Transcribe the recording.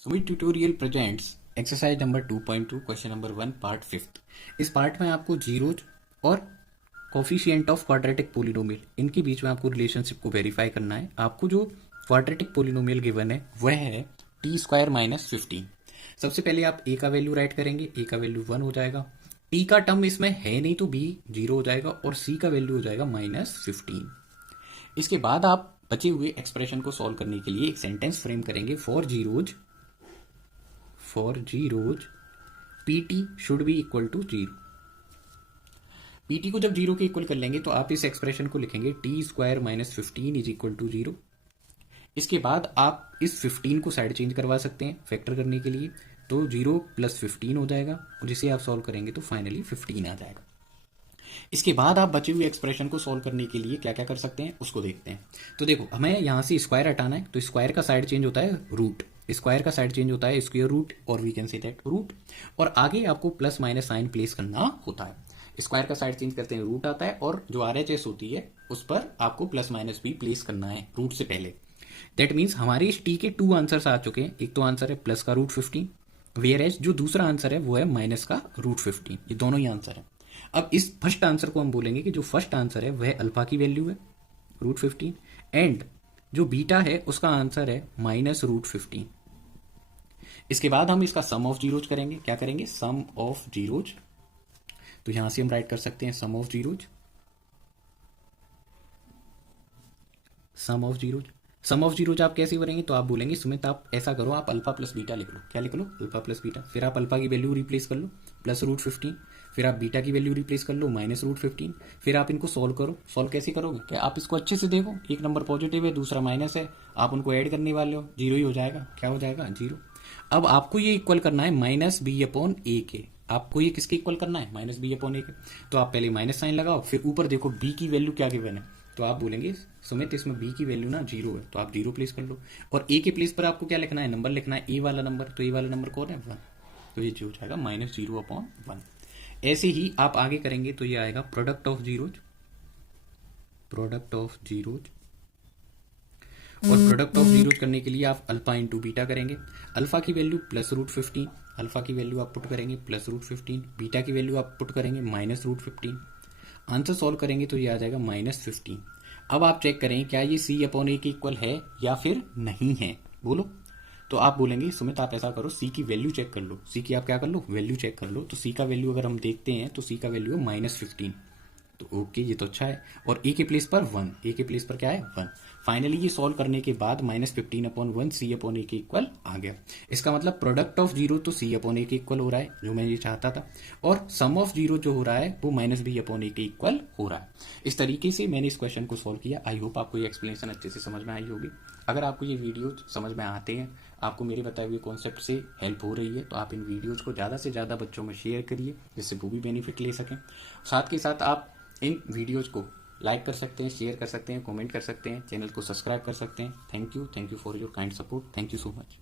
Sumit tutorial presents exercise number 2.2 question number 1 part 5th। इस part में आपको जीरोज और कोफिशिएंट ऑफ क्वाड्रेटिक पोलिनोमियल इनके बीच में आपको रिलेशनशिप को वेरीफाई करना है। आपको जो क्वाड्रेटिक पोलिनोमियल गिवन है वह है टी स्क्वायर माइनस 15। सबसे पहले आप ए का वैल्यू राइट करेंगे, ए का वैल्यू 1 हो जाएगा, टी का टर्म इसमें है नहीं तो बी 0 हो जाएगा और सी का वैल्यू हो जाएगा -15। इसके बाद आप बचे हुए एक्सप्रेशन को सॉल्व करने के लिए एक सेंटेंस फ्रेम करेंगे for zeros pt should be equal to 0। pt को जब 0 के इक्वल कर लेंगे तो आप इस एक्सप्रेशन को लिखेंगे T square minus 15 is equal to 0। इसके बाद आप इस 15 को साइड चेंज करवा सकते हैं फैक्टर करने के लिए, तो 0 प्लस 15 हो जाएगा और जिसे आप सॉल्व करेंगे तो फाइनली 15 आ जाएगा। इसके बाद आप बचे हुए एक्सप्रेशन को सॉल्व करने के लिए क्या क्या कर सकते हैं उसको देखते हैं। तो देखो, हमें यहाँ से स्क्वायर हटाना है, तो स्क्वायर का साइड चेंज होता है रूट, स्क्वायर का साइड चेंज होता है स्क्वायर रूट और we can say that root, और आगे आपको प्लस माइनस साइन प्लेस करना होता है। स्क्वायर का साइड चेंज करते हैं रूट आता है और जो RHS होती है उस पर आपको प्लस माइनस भी प्लेस करना है रूट से पहले। दैट मीन्स हमारे इस टी के 2 आंसर्स आ चुके हैं। एक तो आंसर है प्लस का रूट 15, वेयर एज जो दूसरा आंसर है वो है माइनस का रूट 15। ये दोनों ही आंसर है। अब इस फर्स्ट आंसर को हम बोलेंगे कि जो फर्स्ट आंसर है वह अल्फा की वैल्यू है रूट 15 एंड जो बीटा है उसका आंसर है माइनस रूट 15। इसके बाद हम इसका सम ऑफ जीरोज करेंगे। क्या करेंगे? Sum of zeros. तो यहां से हम राइट कर सकते हैं sum of zeros, sum of zeros. Sum of zeros आप कैसे करेंगे? तो आप बोलेंगे सुमित आप ऐसा करो, आप अल्फा प्लस बीटा लिख लो। क्या लिख लो? Alpha plus beta. फिर आप अल्फा की वैल्यू रिप्लेस कर लो प्लस रूट 15, फिर आप बीटा की वैल्यू रिप्लेस कर लो माइनस रूट 15। फिर आप इनको सॉल्व करो। सॉल्व कैसे करोगे? क्या आप इसको अच्छे से देखो, एक नंबर पॉजिटिव है दूसरा माइनस है, आप उनको ऐड करने वाले हो, 0 ही हो जाएगा। क्या हो जाएगा? 0। अब आपको ये इक्वल करना है माइनस बी अपॉन ए के। आपको ये किसके इक्वल करना है? माइनस बी अपॉन ए के। तो आप पहले माइनस साइन लगाओ, फिर ऊपर देखो बी की वैल्यू क्या गिवन है, तो आप बोलेंगे सुमित इसमें बी की वैल्यू ना 0 है, तो आप 0 प्लेस कर लो। और ए के प्लेस पर आपको क्या लिखना है? नंबर लिखना है, ए वाला नंबर। तो ए वाला नंबर कौन है? 1। तो ये हो जाएगा माइनस 0 अपॉन 1। ऐसे ही आप आगे करेंगे तो ये आएगा product of zeros, product of zeros. और प्रोडक्ट ऑफ जीरोज करने के लिए आप अल्फा इंटू बीटा करेंगे। अल्फा की वैल्यू प्लस रूट 15, अल्फा की वैल्यू आप पुट करेंगे प्लस रूट 15, बीटा की वैल्यू आप पुट करेंगे माइनस रूट 15। आंसर सॉल्व करेंगे तो ये आ जाएगा माइनस 15। अब आप चेक करें क्या ये सी अपॉन ए के इक्वल है या फिर नहीं है, बोलो। तो आप बोलेंगे सुमित आप ऐसा करो, सी की वैल्यू चेक कर लो। सी की आप क्या कर लो? वैल्यू चेक कर लो। तो सी का वैल्यू अगर हम देखते हैं तो सी का वैल्यू है -15। तो ओके, ये तो अच्छा है। और ए के प्लेस पर 1, ए के प्लेस पर क्या है? 1। फाइनली ये सॉल्व करने के बाद -15 अपॉन 1 सी अपॉन ए के इक्वल आ गया। इसका मतलब प्रोडक्ट ऑफ जीरो तो सी अपॉन ए के इक्वल हो रहा है, जो मैं ये चाहता था, और सम ऑफ जीरो जो हो रहा है वो माइनस बी अपॉन ए के इक्वल हो रहा है। इस तरीके से मैंने इस क्वेश्चन को सॉल्व किया। आई होप आपको ये एक्सप्लेनेशन अच्छे से समझ में आई होगी। अगर आपको ये वीडियो समझ में आते हैं, आपको मेरे बताए हुए कॉन्सेप्ट से हेल्प हो रही है, तो आप इन वीडियोज़ को ज़्यादा से ज़्यादा बच्चों में शेयर करिए जिससे वो भी बेनिफिट ले सकें। साथ के साथ आप इन वीडियोज़ को लाइक कर सकते हैं, शेयर कर सकते हैं, कमेंट कर सकते हैं, चैनल को सब्सक्राइब कर सकते हैं। Thank you for your kind support. Thank you so much.